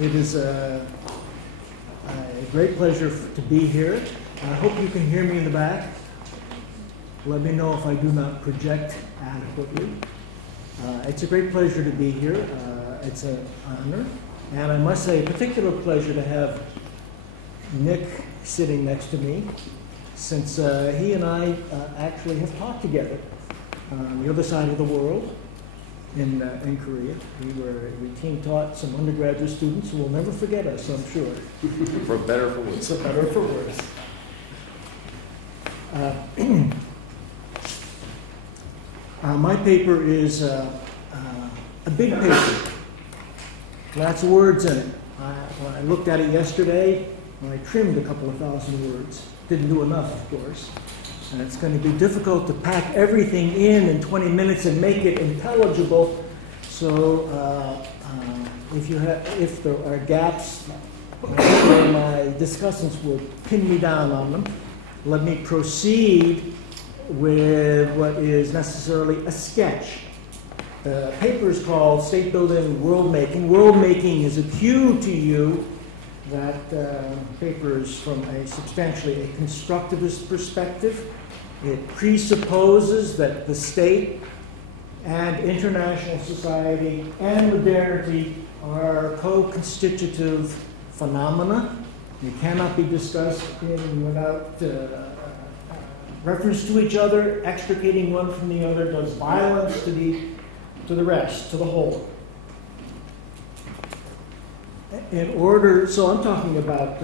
It is a great pleasure to be here. I hope you can hear me in the back. Let me know if I do not project adequately. It's a great pleasure to be here. It's an honor. And I must say, a particular pleasure to have Nick sitting next to me, since he and I actually have taught together on the other side of the world in Korea. We team taught some undergraduate students who will never forget us, I'm sure. For better or for worse. For better or for worse. My paper is a big paper. Lots of words in it. When I looked at it yesterday, I trimmed a couple of thousand words. Didn't do enough, of course. And it's going to be difficult to pack everything in 20 minutes and make it intelligible. So if there are gaps, my discussants will pin me down on them. Let me proceed with what is necessarily a sketch. The paper is called Statebuilding, World Making. World Making is a cue to you that paper is from substantially a constructivist perspective. It presupposes that the state and international society and modernity are co-constitutive phenomena. They cannot be discussed without reference to each other. Extricating one from the other does violence to the rest, to the whole. So I'm talking about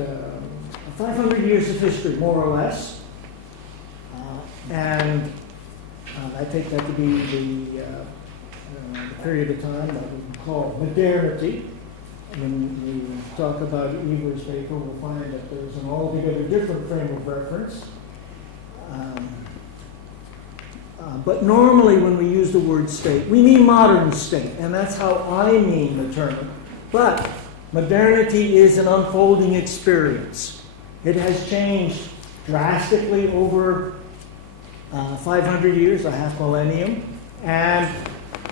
500 years of history, more or less. And I take that to be the period of time that we call modernity. When we talk about Eber's paper, we'll find that there's an altogether different frame of reference. But normally when we use the word state, we mean modern state, and that's how I mean the term. But modernity is an unfolding experience. It has changed drastically over 500 years, a half millennium. And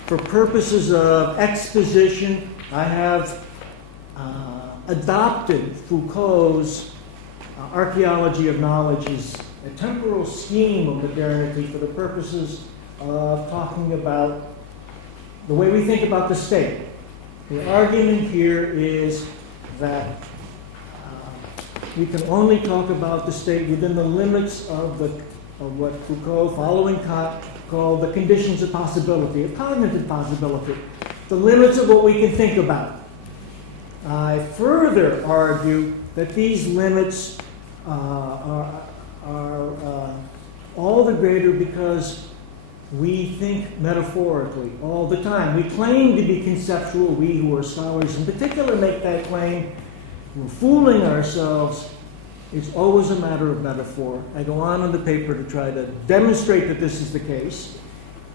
for purposes of exposition, I have adopted Foucault's archaeology of knowledge as a temporal scheme of modernity for the purposes of talking about the way we think about the state. The argument here is that we can only talk about the state within the limits of what Foucault, following Kant, called the conditions of possibility, of cognitive possibility, the limits of what we can think about. I further argue that these limits are all the greater because we think metaphorically all the time. We claim to be conceptual. We who are scholars in particular make that claim. We're fooling ourselves. It's always a matter of metaphor. I go on in the paper to try to demonstrate that this is the case.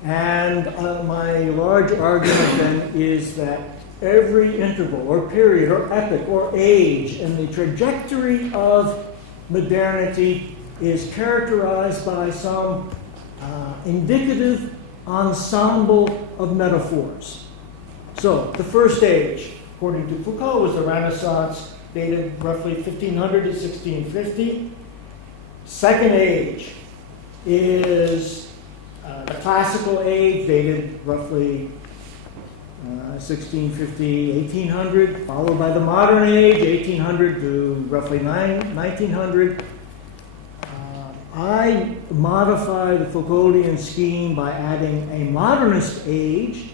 And my large argument then is that every interval or period or epoch or age in the trajectory of modernity is characterized by some indicative ensemble of metaphors. So the first age, according to Foucault, was the Renaissance, dated roughly 1500 to 1650. Second age is the classical age, dated roughly 1650, 1800, followed by the modern age, 1800 to roughly 1900. I modify the Foucauldian scheme by adding a modernist age,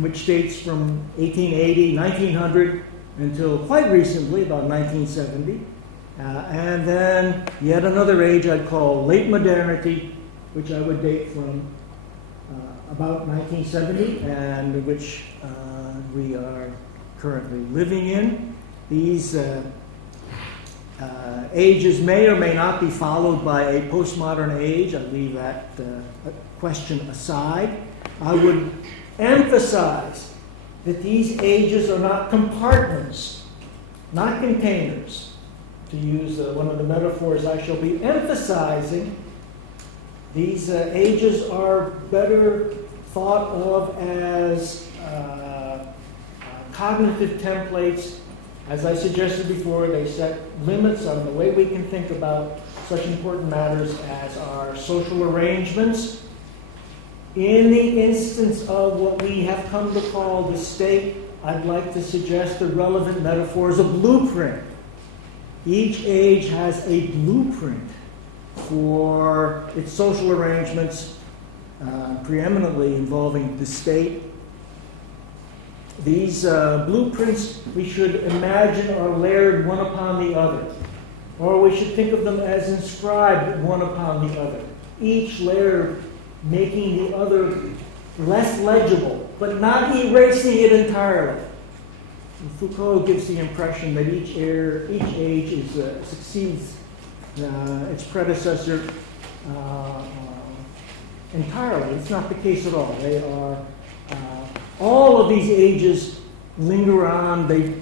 which dates from 1880, 1900, until quite recently, about 1970. And then yet another age I'd call late modernity, which I would date from about 1970, and which we are currently living in. These ages may or may not be followed by a postmodern age. I leave that question aside. I would emphasize that these ages are not compartments, not containers. To use one of the metaphors I shall be emphasizing, these ages are better thought of as cognitive templates. As I suggested before, they set limits on the way we can think about such important matters as our social arrangements. In the instance of what we have come to call the state, I'd like to suggest the relevant metaphor is a blueprint. Each age has a blueprint for its social arrangements, preeminently involving the state. These blueprints, we should imagine, are layered one upon the other, or we should think of them as inscribed one upon the other, each layer making the other less legible, but not erasing it entirely. And Foucault gives the impression that each age succeeds its predecessor entirely. It's not the case at all. They are all of these ages linger on. They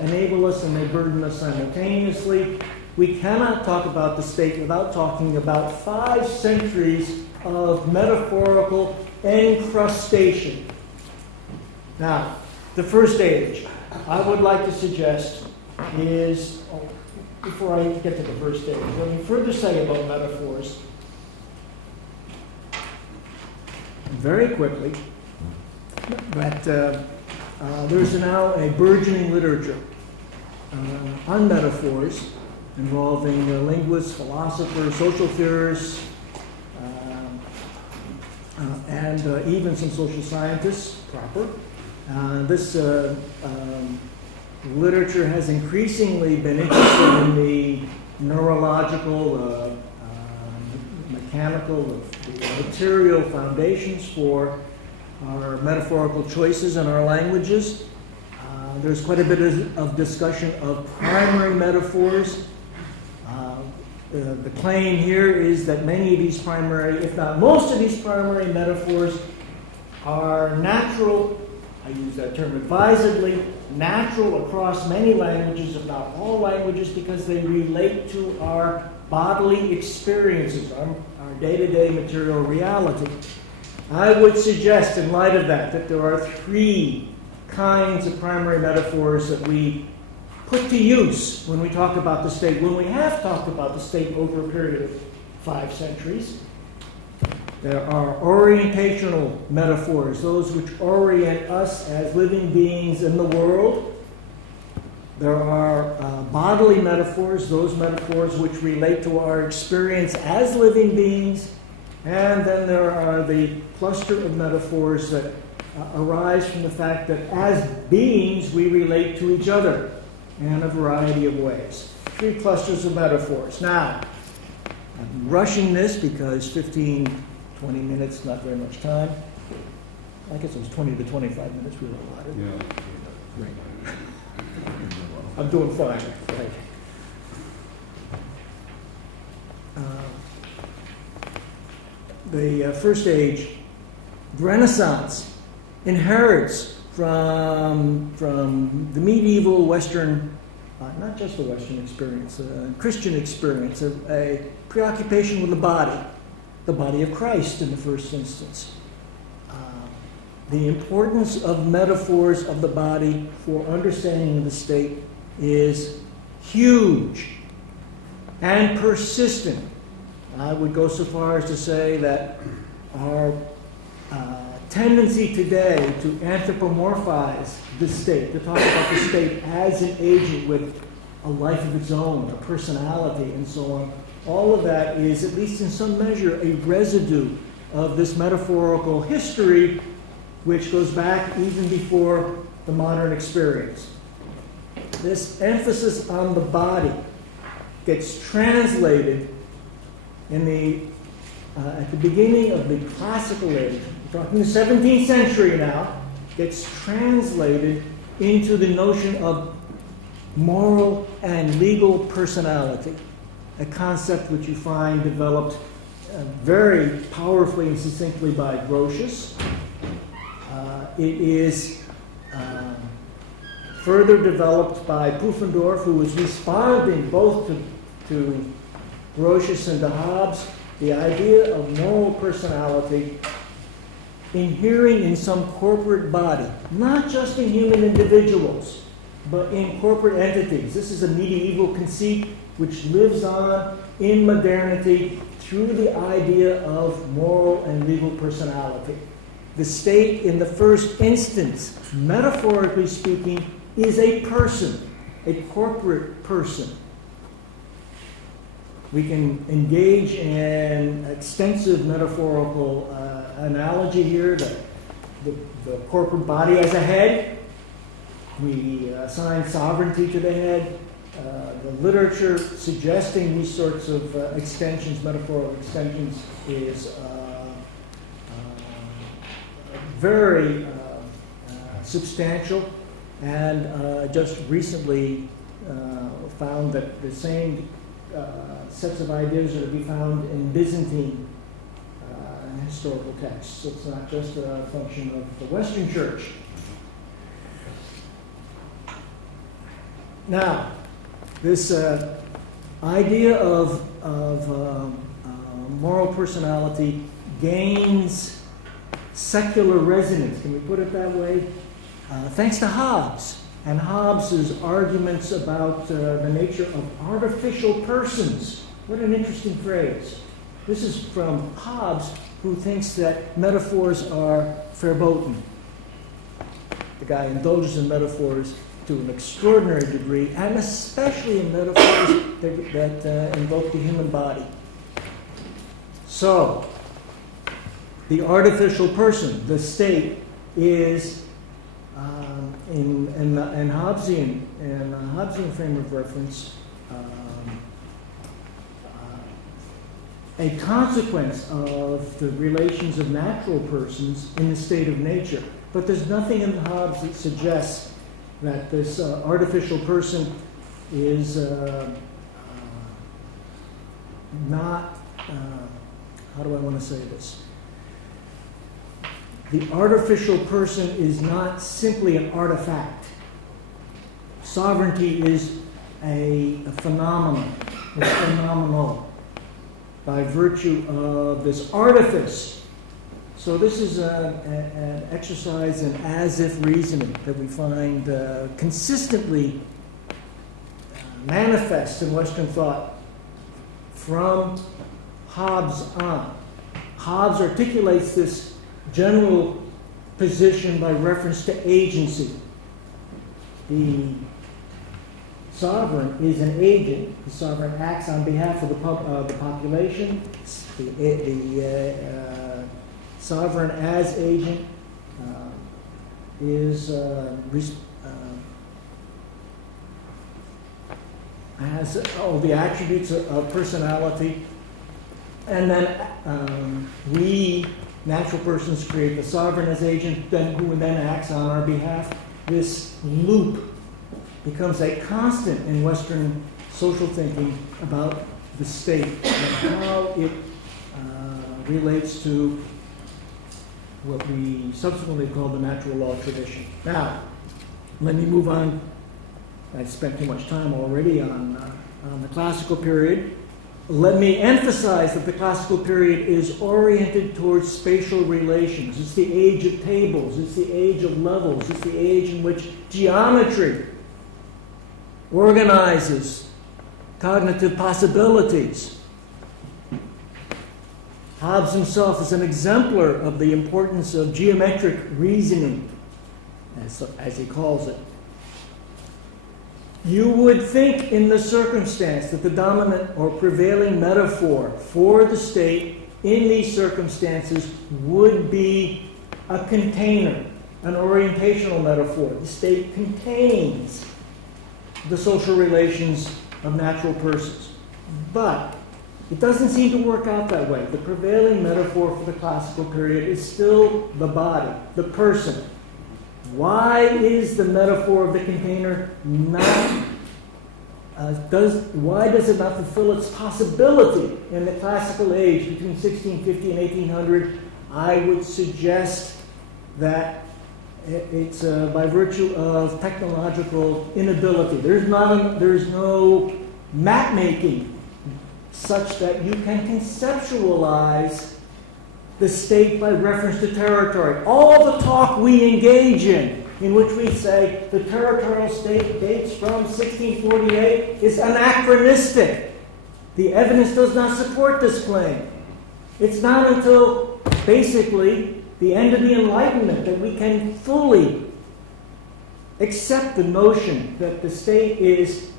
enable us and they burden us simultaneously. We cannot talk about the state without talking about 5 centuries of metaphorical encrustation. Now, the first age I would like to suggest is, before I get to the first stage, let me further say about metaphors very quickly that there's now a burgeoning literature on metaphors involving linguists, philosophers, social theorists, and even some social scientists proper. This literature has increasingly been interested in the neurological, mechanical, the material foundations for our metaphorical choices in our languages. There's quite a bit of discussion of primary metaphors. The claim here is that many of these primary, if not most of these primary metaphors, are natural, I use that term advisedly, natural across many languages, if not all languages, because they relate to our bodily experiences, our day-to-day material reality. I would suggest, in light of that there are 3 kinds of primary metaphors that we put to use when we talk about the state, when we have talked about the state over a period of 5 centuries. There are orientational metaphors, those which orient us as living beings in the world. There are bodily metaphors, those metaphors which relate to our experience as living beings. And then there are the cluster of metaphors that arise from the fact that as beings we relate to each other in a variety of ways. 3 clusters of metaphors. Now, I'm rushing this because 15, 20 minutes, not very much time. I guess it was 20 to 25 minutes we were allotted. Yeah. Great. I'm doing fine. Right. The first age, Renaissance, inherits from the medieval Western, not just the Western experience, Christian experience, of a preoccupation with the body of Christ in the first instance. The importance of metaphors of the body for understanding of the state is huge and persistent. I would go so far as to say that our tendency today to anthropomorphize the state, to talk about the state as an agent with a life of its own, a personality, and so on, all of that is, at least in some measure, a residue of this metaphorical history which goes back even before the modern experience. This emphasis on the body gets translated at the beginning of the classical age, we're talking the 17th century now, gets translated into the notion of moral and legal personality, a concept which you find developed very powerfully and succinctly by Grotius. It is further developed by Pufendorf, who was responding both to Grotius and to Hobbes. The idea of moral personality inhering in some corporate body, not just in human individuals, but in corporate entities. This is a medieval conceit which lives on in modernity through the idea of moral and legal personality. The state, in the first instance, metaphorically speaking, is a person, a corporate person. We can engage in extensive metaphorical analogy here, the corporate body as a head. We assign sovereignty to the head. The literature suggesting these sorts of extensions, metaphorical extensions, is very substantial, and just recently found that the same sets of ideas are to be found in Byzantine historical texts. So it's not just a function of the Western Church. Now, this idea of moral personality gains secular resonance, can we put it that way? Thanks to Hobbes and Hobbes's arguments about the nature of artificial persons. What an interesting phrase. This is from Hobbes, who thinks that metaphors are verboten. The guy indulges in metaphors to an extraordinary degree, and especially in metaphors that invoke the human body. So, the artificial person, the state, is in Hobbesian frame of reference a consequence of the relations of natural persons in the state of nature. But there's nothing in Hobbes that suggests that this artificial person is not, how do I want to say this? The artificial person is not simply an artifact. Sovereignty is a phenomenon. It's phenomenal by virtue of this artifice. So this is an exercise in as-if reasoning that we find consistently manifest in Western thought from Hobbes on. Hobbes articulates this general position by reference to agency. The sovereign is an agent. The sovereign acts on behalf of the population. The sovereign as agent has all the attributes of personality. And then we, natural persons, create the sovereign as agent, who then acts on our behalf. This loop becomes a constant in Western social thinking about the state and how it relates to what we subsequently call the natural law tradition. Now, let me move on. I've spent too much time already on the classical period. Let me emphasize that the classical period is oriented towards spatial relations. It's the age of tables. It's the age of levels. It's the age in which geometry organizes cognitive possibilities. Hobbes himself is an exemplar of the importance of geometric reasoning, as he calls it. You would think in the circumstance that the dominant or prevailing metaphor for the state in these circumstances would be a container, an orientational metaphor. The state contains the social relations of natural persons. But it doesn't seem to work out that way. The prevailing metaphor for the classical period is still the body, the person. Why is the metaphor of the container not, why does it not fulfill its possibility in the classical age between 1650 and 1800? I would suggest that it's by virtue of technological inability. There's no map making such that you can conceptualize the state by reference to territory. All the talk we engage in which we say the territorial state dates from 1648, is anachronistic. The evidence does not support this claim. It's not until basically the end of the Enlightenment that we can fully accept the notion that the state is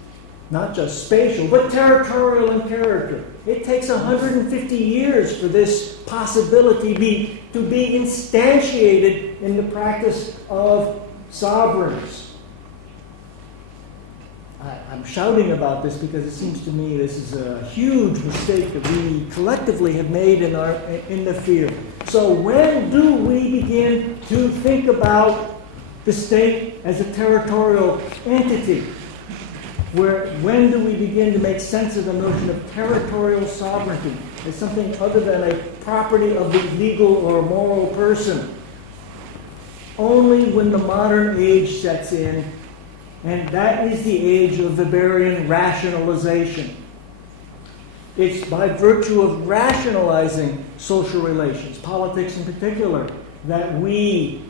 not just spatial, but territorial in character. It takes 150 years for this possibility to be instantiated in the practice of sovereigns. I'm shouting about this because it seems to me this is a huge mistake that we collectively have made in the field. So when do we begin to think about the state as a territorial entity? When do we begin to make sense of the notion of territorial sovereignty as something other than a property of the legal or moral person? Only when the modern age sets in, and that is the age of Weberian rationalization. It's by virtue of rationalizing social relations, politics in particular, that we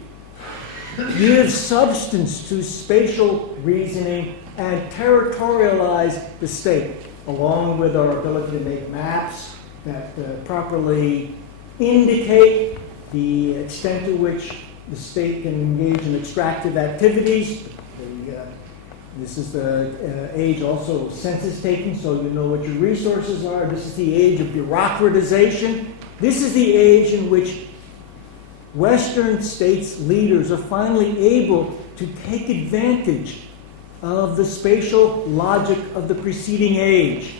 give substance to spatial reasoning and territorialize the state, along with our ability to make maps that properly indicate the extent to which the state can engage in extractive activities. This is the age also of census taking, so you know what your resources are. This is the age of bureaucratization. This is the age in which Western states' leaders are finally able to take advantage of the spatial logic of the preceding age.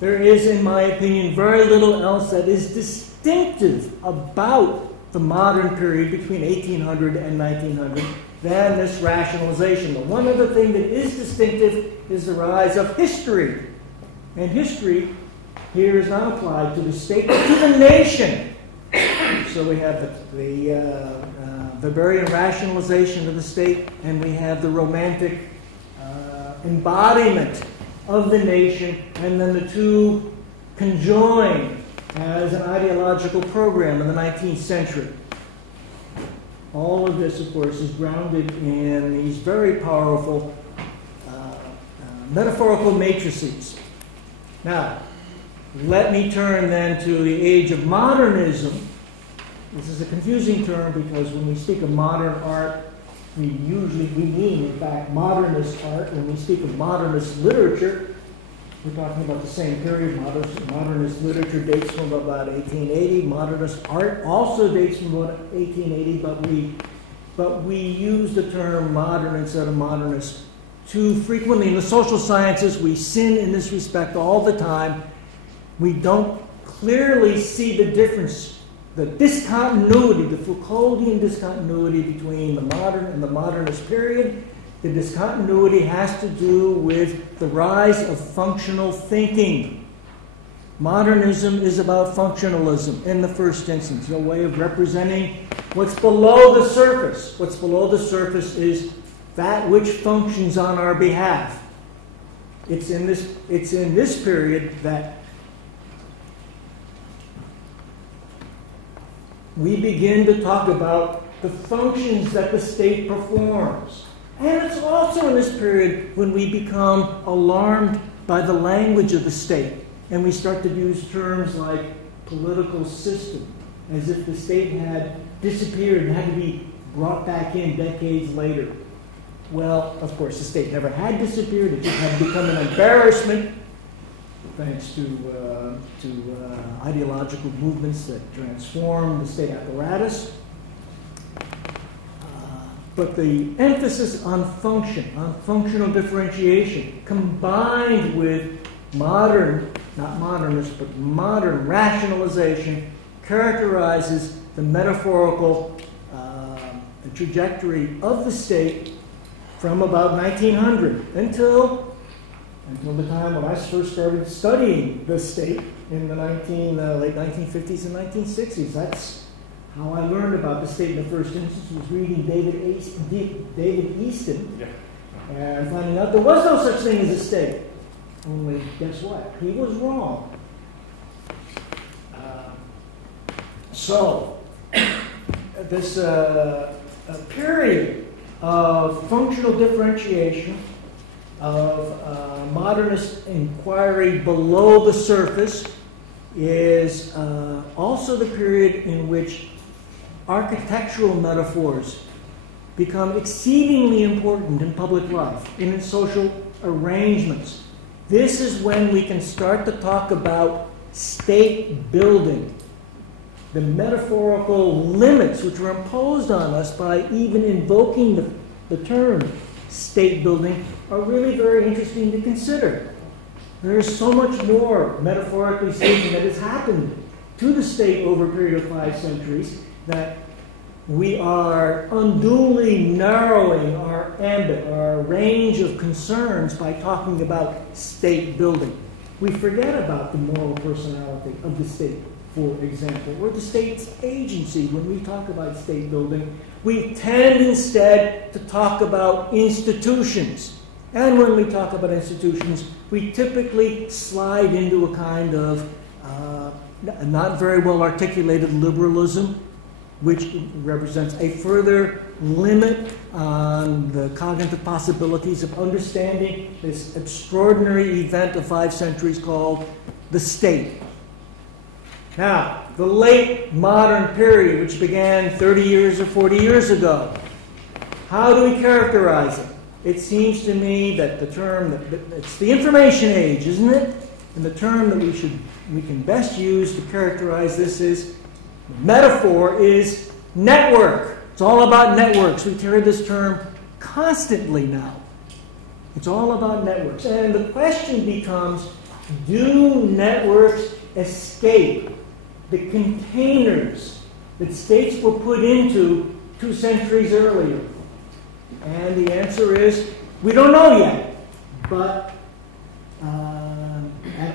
There is, in my opinion, very little else that is distinctive about the modern period between 1800 and 1900 than this rationalization. The one other thing that is distinctive is the rise of history. And history here is not applied to the state, but to the nation. So we have the Weberian rationalization of the state, and we have the romantic embodiment of the nation, and then the two conjoin as an ideological program in the 19th century. All of this, of course, is grounded in these very powerful metaphorical matrices. Now, let me turn then to the age of modernism. This is a confusing term because when we speak of modern art, we mean, in fact, modernist art. When we speak of modernist literature, we're talking about the same period. Modernist literature dates from about 1880. Modernist art also dates from about 1880, but we use the term modern instead of modernist too frequently. In the social sciences, we sin in this respect all the time. We don't clearly see the difference, the discontinuity, the Foucauldian discontinuity between the modern and the modernist period. The discontinuity has to do with the rise of functional thinking. Modernism is about functionalism in the first instance, a way of representing what's below the surface. What's below the surface is that which functions on our behalf. It's in this period that we begin to talk about the functions that the state performs. And it's also in this period when we become alarmed by the language of the state, and we start to use terms like political system, as if the state had disappeared and had to be brought back in decades later. Well, of course, the state never had disappeared. It just had become an embarrassment thanks to ideological movements that transformed the state apparatus. But the emphasis on function, on functional differentiation, combined with modern, not modernist, but modern rationalization, characterizes the metaphorical the trajectory of the state from about 1900 until the time when I first started studying the state in the late 1950s and 1960s. That's how I learned about the state in the first instance, was reading David Easton, and finding out there was no such thing as a state. Only, guess what? He was wrong. So, this period of functional differentiation, of modernist inquiry below the surface, is also the period in which architectural metaphors become exceedingly important in public life, in social arrangements. This is when we can start to talk about state building. The metaphorical limits which are imposed on us by even invoking the term state building are really very interesting to consider. There is so much more, metaphorically speaking, that has happened to the state over a period of 5 centuries that we are unduly narrowing our ambit, our range of concerns by talking about state building. We forget about the moral personality of the state, for example, or the state's agency when we talk about state building. We tend instead to talk about institutions. And when we talk about institutions, we typically slide into a kind of not very well articulated liberalism, which represents a further limit on the cognitive possibilities of understanding this extraordinary event of 5 centuries called the state. Now, the late modern period, which began 30 years or 40 years ago, how do we characterize it? It seems to me that the term, it's the information age, isn't it? And the term that we can best use to characterize this is, metaphor is network. It's all about networks. We've heard this term constantly now. It's all about networks. And the question becomes, do networks escape the containers that states were put into 2 centuries earlier? And the answer is, we don't know yet. But,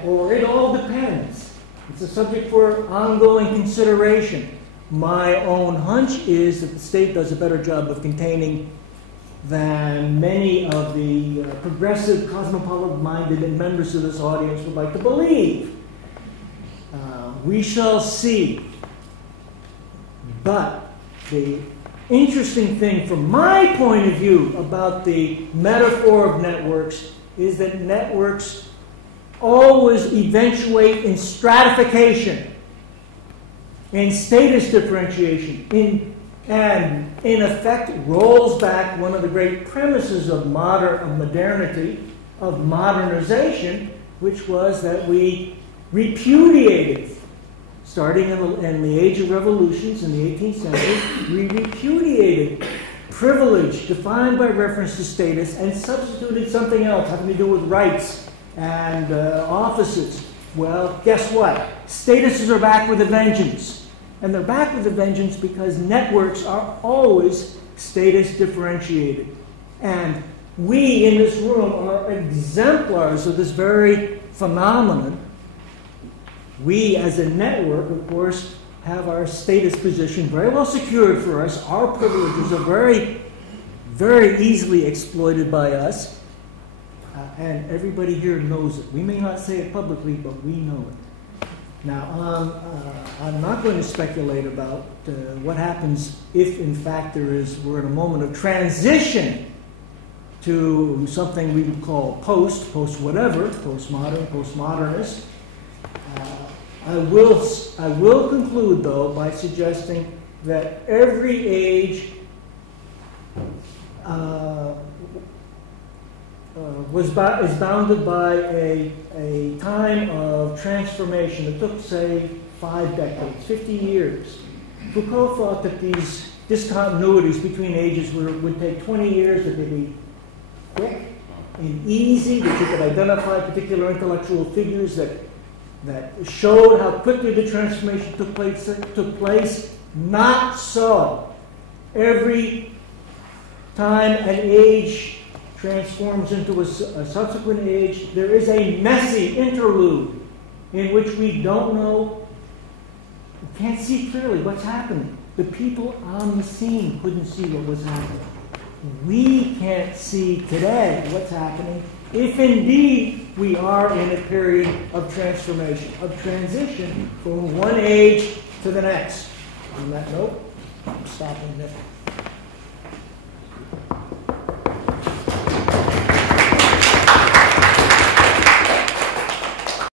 or it all depends. It's a subject for ongoing consideration. My own hunch is that the state does a better job of containing than many of the progressive, cosmopolitan-minded members of this audience would like to believe. We shall see. But the interesting thing from my point of view about the metaphor of networks is that networks always eventuate in stratification, in status differentiation, and in effect rolls back one of the great premises of modernity, of modernization, which was that we repudiated, starting in the age of revolutions in the 18th century, we repudiated privilege defined by reference to status and substituted something else having to do with rights and offices. Well, guess what? Statuses are back with a vengeance. And they're back with a vengeance because networks are always status differentiated. And we in this room are exemplars of this very phenomenon. We as a network, of course, have our status position very well secured for us. Our privileges are very, very easily exploited by us. And everybody here knows it. We may not say it publicly, but we know it. Now, I'm not going to speculate about what happens if, in fact, we're in a moment of transition to something we would call post-whatever, postmodern, postmodernist. I will conclude, though, by suggesting that every age is bounded by a time of transformation that took, say, 5 decades, 50 years. Foucault thought that these discontinuities between ages would take 20 years, that they'd be quick and easy, that you could identify particular intellectual figures that showed how quickly the transformation took place. Not so. Every time an age transforms into a subsequent age, there is a messy interlude in which we don't know, we can't see clearly what's happening. The people on the scene couldn't see what was happening. We can't see today what's happening, if indeed we are in a period of transformation, of transition from one age to the next. On that note, I'm stopping there.